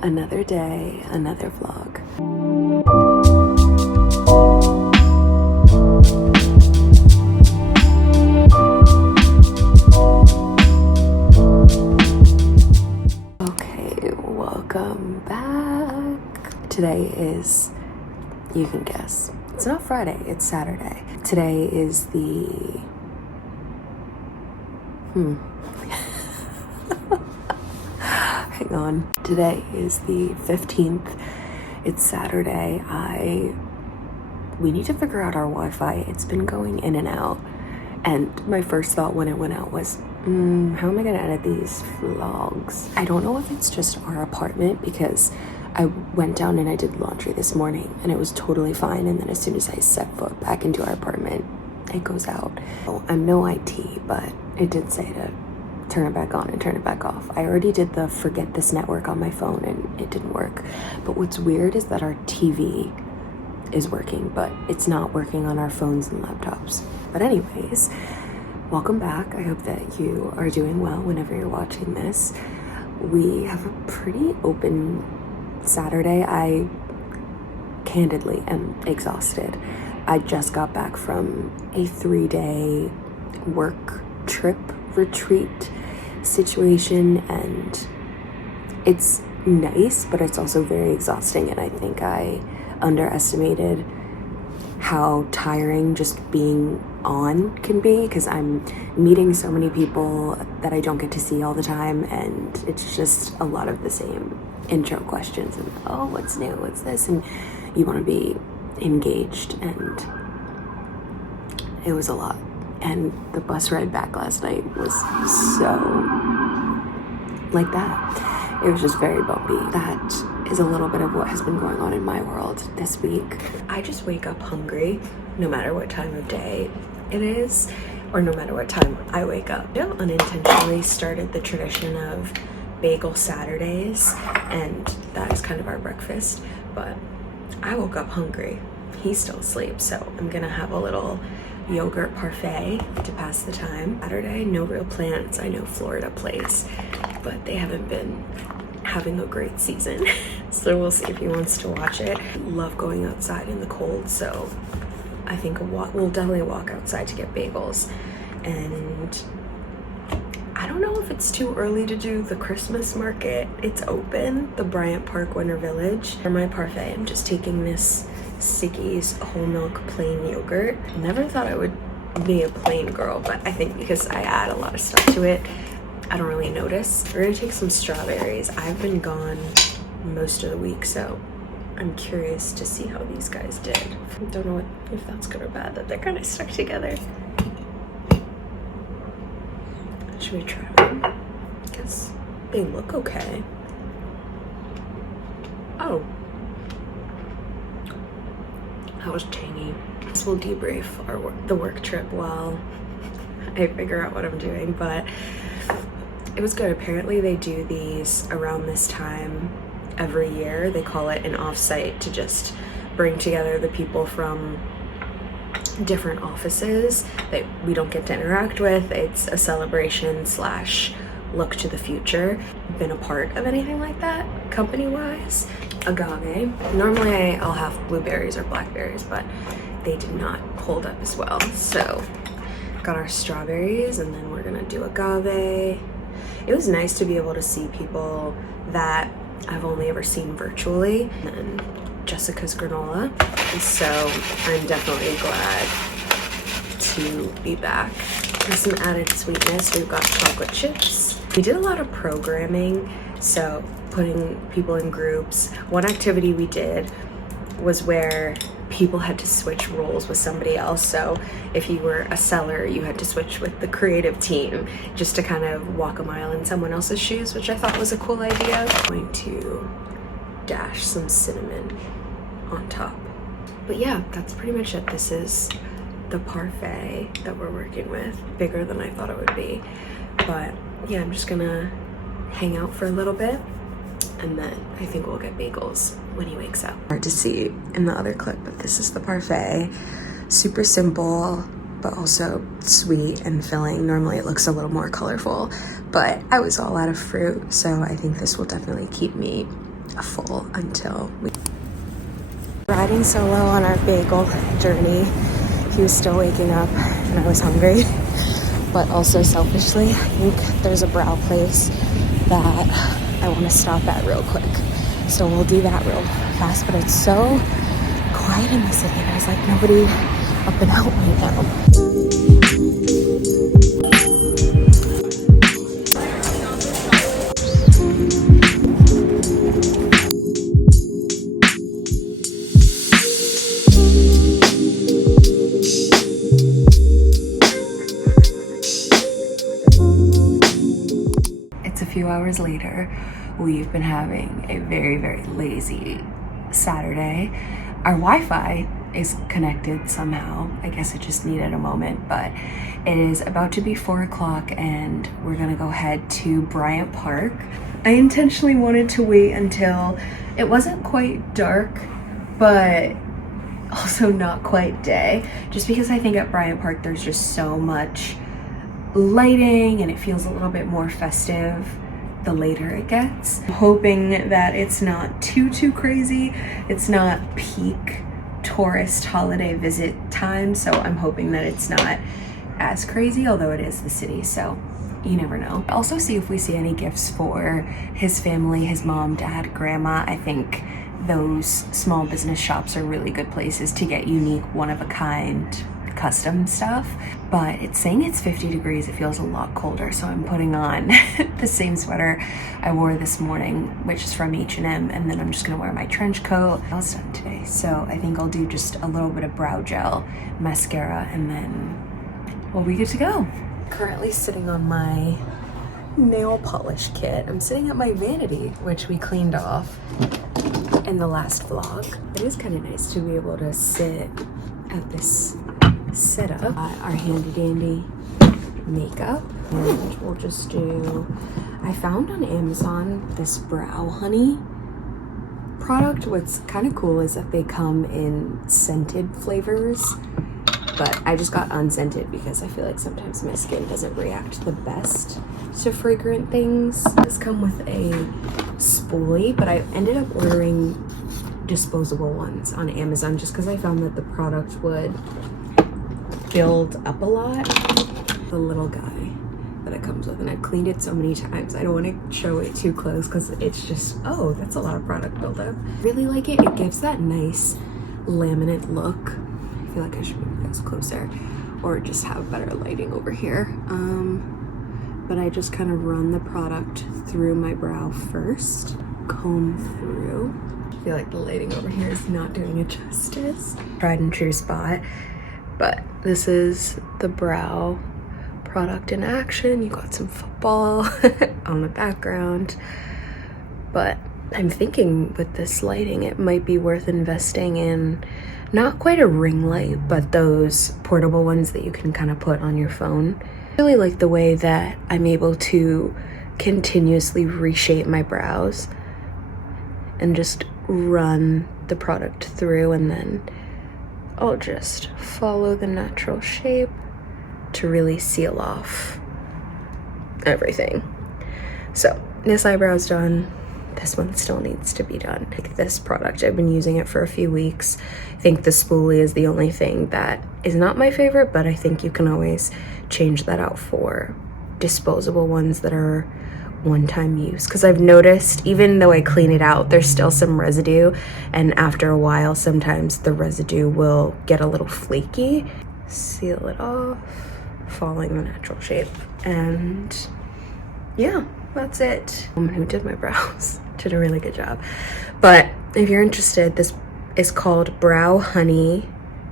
Another day, another vlog. Okay, welcome back. Today is, you can guess, it's not Friday, it's Saturday. Today is the, hang on. Today is the 15th. It's Saturday. We need to figure out our Wi-Fi. It's been going in and out. And my first thought when it went out was, how am I gonna edit these vlogs? I don't know if it's just our apartment, because I went down and I did laundry this morning and it was totally fine. And then as soon as I set foot back into our apartment, it goes out. I'm no IT, but it did say to turn it back on and turn it back off. I already did the forget this network on my phone and it didn't work. But what's weird is that our TV is working, but it's not working on our phones and laptops. But anyways, welcome back. I hope that you are doing well whenever you're watching this. We have a pretty open Saturday. I candidly am exhausted. I just got back from a 3-day work trip retreat situation, and it's nice, but it's also very exhausting. And I think I underestimated how tiring just being on can be, because I'm meeting so many people that I don't get to see all the time, and it's just a lot of the same intro questions and, oh, what's new, what's this, and you want to be engaged, and it was a lot. And the bus ride back last night was so like that. It was just very bumpy. That is a little bit of what has been going on in my world this week. I just wake up hungry no matter what time of day it is, or no matter what time I wake up. I unintentionally started the tradition of bagel Saturdays, and that is kind of our breakfast. But I woke up hungry. He's still asleep, so I'm gonna have a little yogurt parfait to pass the time. Saturday, no real plans. I know Florida plays, but they haven't been having a great season. So we'll see if he wants to watch it. Love going outside in the cold, so I think we'll definitely walk outside to get bagels. And I don't know if it's too early to do the Christmas market. It's open, the Bryant Park Winter Village. For my parfait, I'm just taking this Siggy's whole milk plain yogurt. Never thought I would be a plain girl, but I think because I add a lot of stuff to it, I don't really notice. We're gonna take some strawberries. I've been gone most of the week, so I'm curious to see how these guys did. I don't know if that's good or bad that they're kind of stuck together. Should we try them? I guess they look okay. Oh, that was tangy. This will debrief the work trip while I figure out what I'm doing, but it was good. Apparently they do these around this time every year. They call it an offsite to just bring together the people from different offices that we don't get to interact with. It's a celebration / look to the future. Been a part of anything like that company-wise. Agave. Normally I'll have blueberries or blackberries, but they did not hold up as well. So got our strawberries, and then we're gonna do agave. It was nice to be able to see people that I've only ever seen virtually. And Jessica's granola. So I'm definitely glad to be back. With some added sweetness, we've got chocolate chips. We did a lot of programming, so putting people in groups. One activity we did was where people had to switch roles with somebody else. So if you were a seller, you had to switch with the creative team just to kind of walk a mile in someone else's shoes, which I thought was a cool idea. I'm going to dash some cinnamon on top. But yeah, that's pretty much it. This is the parfait that we're working with. Bigger than I thought it would be. But yeah, I'm just gonna hang out for a little bit, and then I think we'll get bagels when he wakes up. Hard to see in the other clip, but this is the parfait. Super simple, but also sweet and filling. Normally it looks a little more colorful, but I was all out of fruit, so I think this will definitely keep me full until we... Riding solo on our bagel journey. He was still waking up and I was hungry. But also selfishly, I think there's a brow place that I want to stop at real quick. So we'll do that real fast. But it's so quiet in the city. There's like nobody up and out right now. It's a few hours later. We've been having a very, very lazy Saturday. Our Wi-Fi is connected somehow. I guess it just needed a moment, but it is about to be 4 o'clock and we're gonna go head to Bryant Park. I intentionally wanted to wait until it wasn't quite dark, but also not quite day, just because I think at Bryant Park there's just so much lighting and it feels a little bit more festive the later it gets. I'm hoping that it's not too crazy. It's not peak tourist holiday visit time, so I'm hoping that it's not as crazy, although it is the city, so you never know. Also see if we see any gifts for his family, his mom, dad, grandma. I think those small business shops are really good places to get unique, one-of-a-kind custom stuff. But it's saying it's 50 degrees. It feels a lot colder, so I'm putting on the same sweater I wore this morning, which is from H&M, and then I'm just gonna wear my trench coat. I was done today, so I think I'll do just a little bit of brow gel, mascara, and then we'll be good to go. Currently sitting on my nail polish kit. I'm sitting at my vanity, which we cleaned off in the last vlog. It is kind of nice to be able to sit at this setup. Our handy dandy makeup, and we'll just do, I found on Amazon this Brow Honey product. What's kind of cool is that they come in scented flavors, but I just got unscented because I feel like sometimes my skin doesn't react the best to fragrant things. This come with a spoolie, but I ended up ordering disposable ones on Amazon just because I found that the product would build up a lot. The little guy that it comes with, and I've cleaned it so many times. I don't want to show it too close because it's just, oh, that's a lot of product buildup. Really like it. It gives that nice laminate look. I feel like I should move this closer or just have better lighting over here. But I just kind of run the product through my brow first, comb through. I feel like the lighting over here is not doing it justice. Tried and true spot, but this is the brow product in action. You got some football on the background, but I'm thinking with this lighting, it might be worth investing in not quite a ring light, but those portable ones that you can kind of put on your phone. I really like the way that I'm able to continuously reshape my brows and just run the product through, and then I'll just follow the natural shape to really seal off everything. So this eyebrow's done. This one still needs to be done. Like this product, I've been using it for a few weeks. I think the spoolie is the only thing that is not my favorite, but I think you can always change that out for disposable ones that are one-time use, because I've noticed even though I clean it out, there's still some residue, and after a while sometimes the residue will get a little flaky. Seal it off, following the natural shape, and yeah, that's it. The woman who did my brows did a really good job. But if you're interested, this is called Brow Honey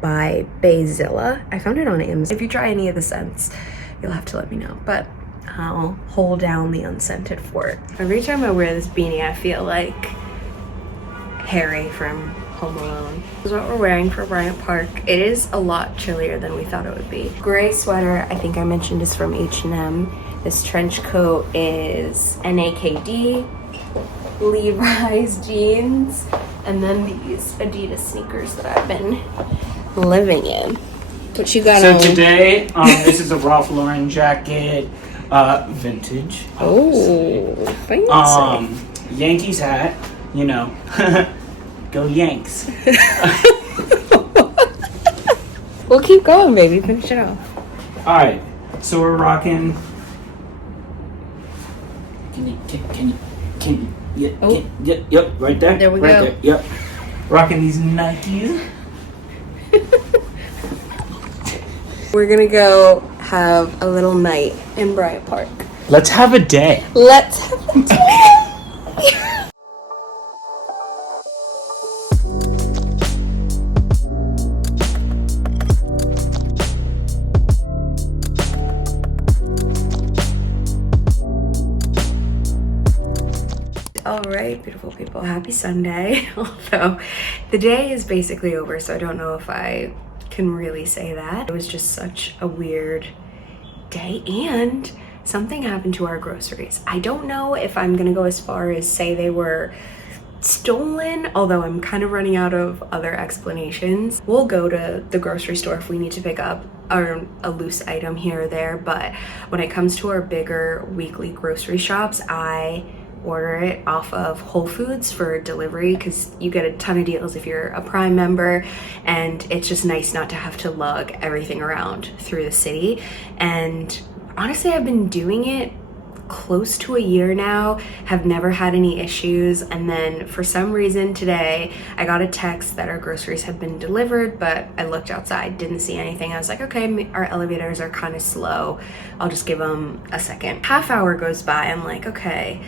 by Bayzilla. I found it on Amazon. If you try any of the scents, you'll have to let me know, but I'll hold down the unscented for it. Every time I wear this beanie, I feel like Harry from Home Alone. This is what we're wearing for Bryant Park. It is a lot chillier than we thought it would be. Gray sweater, I think I mentioned, is from H&M. This trench coat is NAKD, Levi's jeans, and then these Adidas sneakers that I've been living in. What you got on? So today, this is a Ralph Lauren jacket, vintage. Oh, fancy. Yankees hat. you know, go Yanks. We'll keep going, baby. Finish it off. All right, so we're rocking. Can you? Yep, right there. There we right go. There, yep. Rocking these Nikes. We're gonna go have a little night in Bryant Park. Let's have a day. Let's have a day. All right, beautiful people, happy Sunday. Although the day is basically over, so I don't know if I can really say that. It was just such a weird day, and something happened to our groceries. I don't know if I'm gonna go as far as say they were stolen, although I'm kind of running out of other explanations. We'll go to the grocery store if we need to pick up a loose item here or there, but when it comes to our bigger weekly grocery shops, I order it off of Whole Foods for delivery because you get a ton of deals if you're a Prime member, and it's just nice not to have to lug everything around through the city. And honestly, I've been doing it close to a year now, have never had any issues, and then for some reason today I got a text that our groceries had been delivered, but I looked outside, didn't see anything. I was like, okay, our elevators are kind of slow, I'll just give them a second. Half hour goes by, I'm like, okay,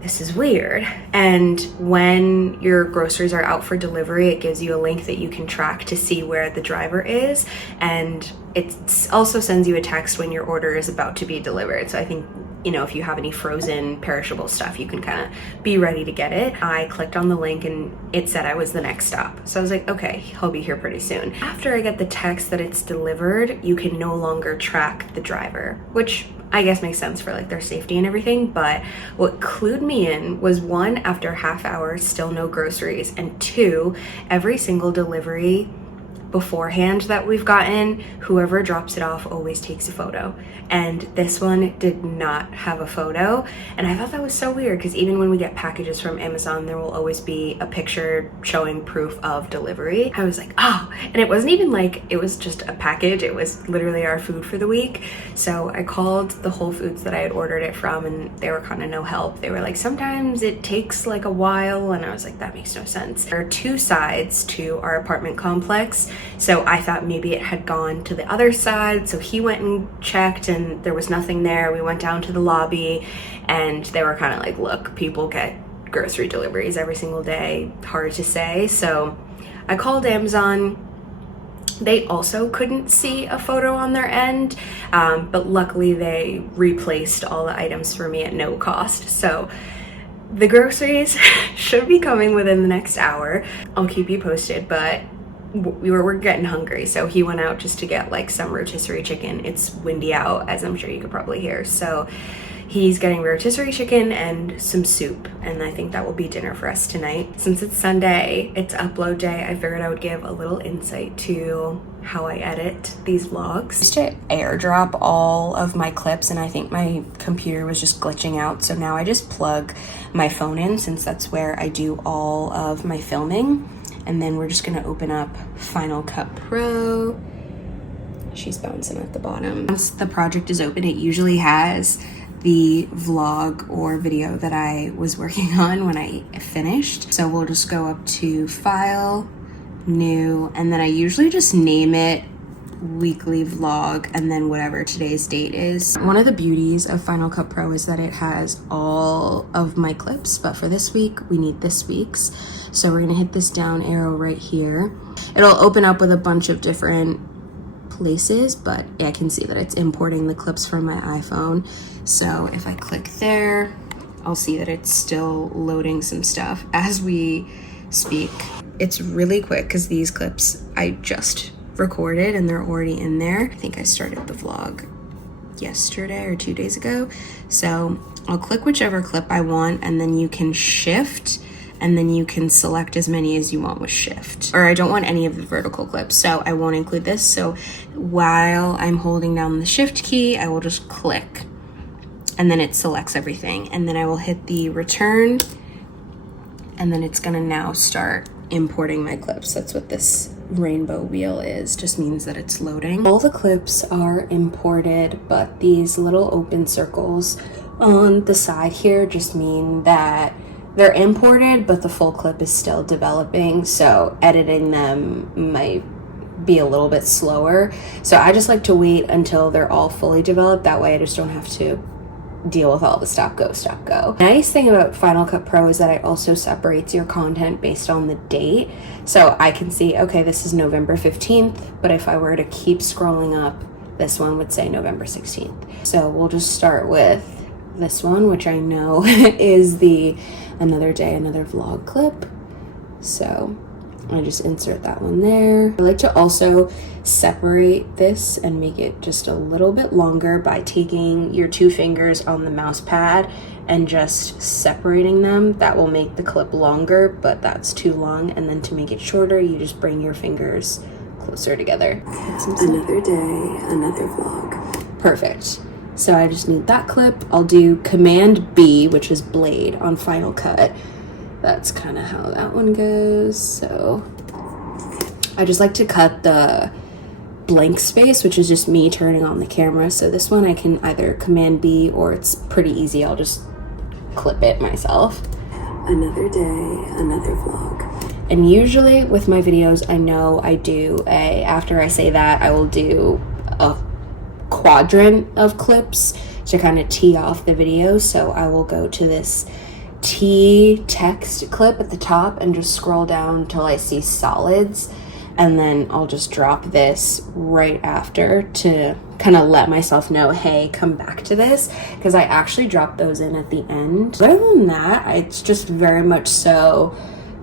this is weird. And when your groceries are out for delivery, it gives you a link that you can track to see where the driver is, and it also sends you a text when your order is about to be delivered. So I think, you know, if you have any frozen perishable stuff, you can kind of be ready to get it. I clicked on the link and it said I was the next stop. So I was like, okay, he'll be here pretty soon. After I get the text that it's delivered, you can no longer track the driver, which I guess makes sense for like their safety and everything. But what clued me in was, one, after half hour, still no groceries, and two, every single delivery beforehand that we've gotten, whoever drops it off always takes a photo, and this one did not have a photo. And I thought that was so weird because even when we get packages from Amazon, there will always be a picture showing proof of delivery. I was like, oh, and it wasn't even like it was just a package, it was literally our food for the week. So I called the Whole Foods that I had ordered it from, and they were kind of no help. They were like, sometimes it takes like a while, and I was like, that makes no sense. There are two sides to our apartment complex, so I thought maybe it had gone to the other side. So he went and checked and there was nothing there. We went down to the lobby and they were kind of like, look, people get grocery deliveries every single day. Hard to say. So I called Amazon. They also couldn't see a photo on their end, but luckily they replaced all the items for me at no cost. So the groceries should be coming within the next hour. I'll keep you posted, but we're getting hungry, so he went out just to get like some rotisserie chicken. It's windy out, as I'm sure you could probably hear, so he's getting rotisserie chicken and some soup, and I think that will be dinner for us tonight. Since it's Sunday, it's upload day, I figured I would give a little insight to how I edit these vlogs. I used to airdrop all of my clips, and I think my computer was just glitching out, so now I just plug my phone in, since that's where I do all of my filming. And then we're just gonna open up Final Cut Pro. She's bouncing at the bottom. Once the project is open, it usually has the vlog or video that I was working on when I finished. So we'll just go up to File, New, and then I usually just name it weekly vlog and then whatever today's date is. One of the beauties of Final Cut Pro is that it has all of my clips, but for this week we need this week's. So we're gonna hit this down arrow right here. It'll open up with a bunch of different places, but I can see that it's importing the clips from my iPhone. So if I click there, I'll see that it's still loading some stuff as we speak. It's really quick because these clips I just recorded and they're already in there. I think I started the vlog yesterday or 2 days ago. So I'll click whichever clip I want, and then you can shift, and then you can select as many as you want with shift. Or I don't want any of the vertical clips, so I won't include this. So while I'm holding down the shift key, I will just click, and then it selects everything. And then I will hit the return, and then it's gonna now start importing my clips. That's what this rainbow wheel is, just means that it's loading. All the clips are imported, but these little open circles on the side here just mean that they're imported, but the full clip is still developing, so editing them might be a little bit slower. So I just like to wait until they're all fully developed. That way I just don't have to deal with all the stop go. The nice thing about Final Cut Pro is that it also separates your content based on the date. So I can see, okay, this is November 15th, but if I were to keep scrolling up, this one would say November 16th. So we'll just start with this one, which I know is the Another Day, Another Vlog clip. So I just insert that one there. I like to also separate this and make it just a little bit longer by taking your two fingers on the mouse pad and just separating them. That will make the clip longer, but that's too long. And then to make it shorter, you just bring your fingers closer together. Another Day, Another Vlog. Perfect. So I just need that clip. I'll do Command B, which is blade on Final Cut. That's kind of how that one goes. So I just like to cut the blank space, which is just me turning on the camera. So this one I can either Command B, or it's pretty easy, I'll just clip it myself. Another Day, Another Vlog. And usually with my videos, I know I do after I say that, I will do a quadrant of clips to kind of tee off the video. So I will go to this T text clip at the top and just scroll down till I see solids, and then I'll just drop this right after to kind of let myself know, hey, come back to this, because I actually drop those in at the end. Other than that, it's just very much so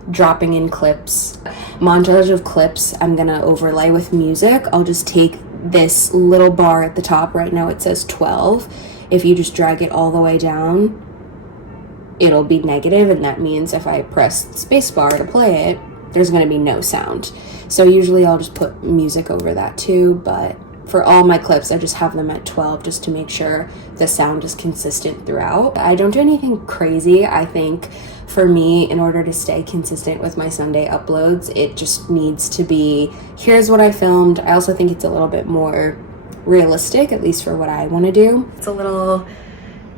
dropping in clips. Montage of clips I'm gonna overlay with music. I'll just take this little bar at the top. Right now it says 12. If you just drag it all the way down, it'll be negative, and that means if I press spacebar to play it, there's going to be no sound. So usually I'll just put music over that too, but for all my clips I just have them at 12 just to make sure the sound is consistent throughout. I don't do anything crazy. I think for me, in order to stay consistent with my Sunday uploads, it just needs to be, here's what I filmed. I also think it's a little bit more realistic, at least for what I want to do. It's a little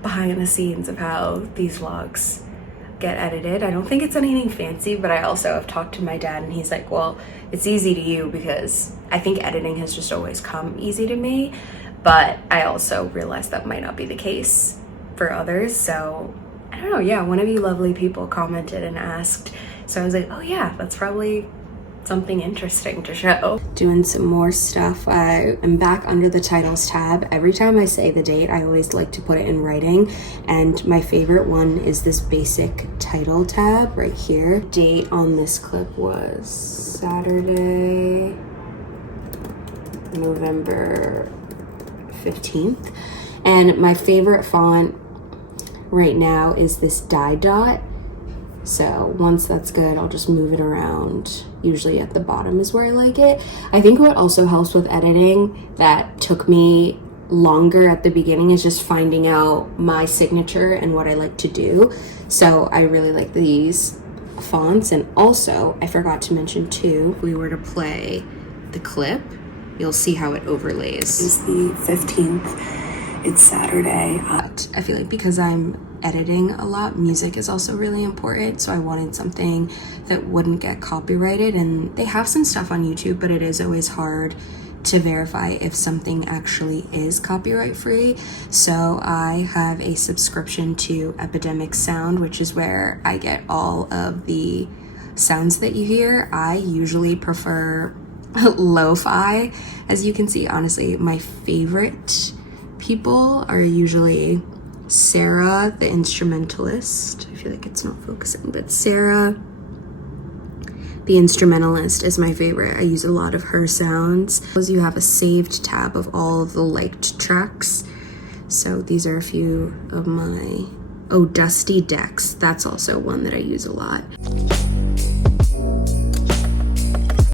behind the scenes of how these vlogs get edited. I don't think it's anything fancy, but I also have talked to my dad and he's like, well, it's easy to you because I think editing has just always come easy to me, but I also realized that might not be the case for others. So I don't know, yeah, one of you lovely people commented and asked, so I was like, oh yeah, that's probably something interesting to show. Doing some more stuff. I am back under the titles tab. Every time I say the date, I always like to put it in writing, and my favorite one is this basic title tab right here. Date on this clip was Saturday, November 15th, and my favorite font right now is this die dot. So once that's good, I'll just move it around. Usually at the bottom is where I like it. I think what also helps with editing that took me longer at the beginning is just finding out my signature and what I like to do. So I really like these fonts. And also, I forgot to mention too, if we were to play the clip, you'll see how it overlays. It's the 15th. It's Saturday. I feel like because I'm editing a lot, music is also really important, so I wanted something that wouldn't get copyrighted, and they have some stuff on YouTube, but it is always hard to verify if something actually is copyright free. So I have a subscription to Epidemic Sound, which is where I get all of the sounds that you hear. I usually prefer lo-fi. As you can see, honestly, my favorite people are usually Sarah, the instrumentalist. I feel like it's not focusing, but Sarah, the instrumentalist, is my favorite. I use a lot of her sounds. You have a saved tab of all of the liked tracks. So these are a few of my, oh, Dusty Decks. That's also one that I use a lot.